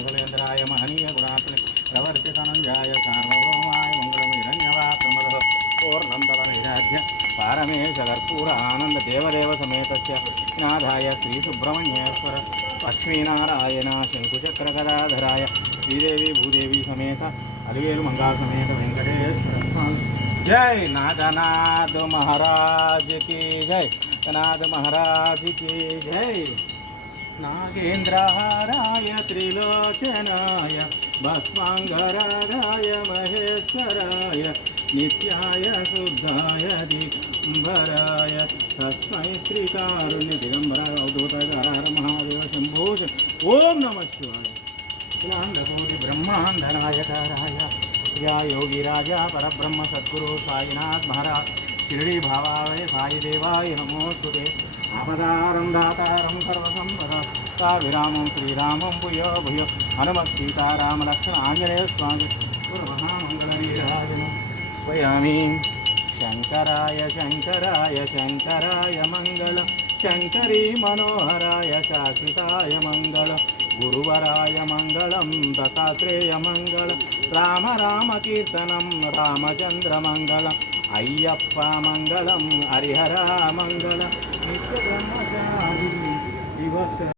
कौशलेन्द्राय महनीय गुणात्मने प्रवर्तितनञ्जाय सार्वभौमाय मङ्गलं हिरण्यवाक्रमदः पूर्णन्दवैराध्य पारमेश कर्पूर आनन्द देवदेव समेतस्य नाथाय श्रीसुब्रह्मण्येश्वर लक्ष्मीनारायण शङ्कुचक्रगदाधराय श्रीदेवी भूदेवी समेत अलवेलु मंगा समेत वेंकटेश्वर स्वामी जय नाथनाथ महाराज की जय नाथ महाराज की जय नागेन्द्रहाराय त्रिलोचनाय भस्मांगरागाय महेश्वराय नित्याय शुद्धाय दिगंबराय तस्मै श्री कारुण्य दिगंबराय अवधूतकाराय महादेव शंभो ओम नमः शिवाय अखिलांडकोटि ब्रह्मांडनायकाराय या योगी राजा परब्रह्म सद्गुरु साईनाथ महाराज शिरडी भावाय साई देवाय नमोस्तुते आपदारं दातारं सर्वसंपदा विरामं श्रीरामं भूय भूय हनुमत् सीताराम लक्ष्मण आंजनेय स्वामी महामंगलनीराजनं वयामि शंकराय शंकराय शंकराय मंगलम शंकरी मनोहराय शाश्वताय मंगलम गुरुवराय मंगलम दत्तात्रेय मंगलम राम राम कीर्तनम रामचंद्र मंगलम अय्यप्प मंगलम हरिहर मंगलम नित्य ब्रह्मचारी दिवस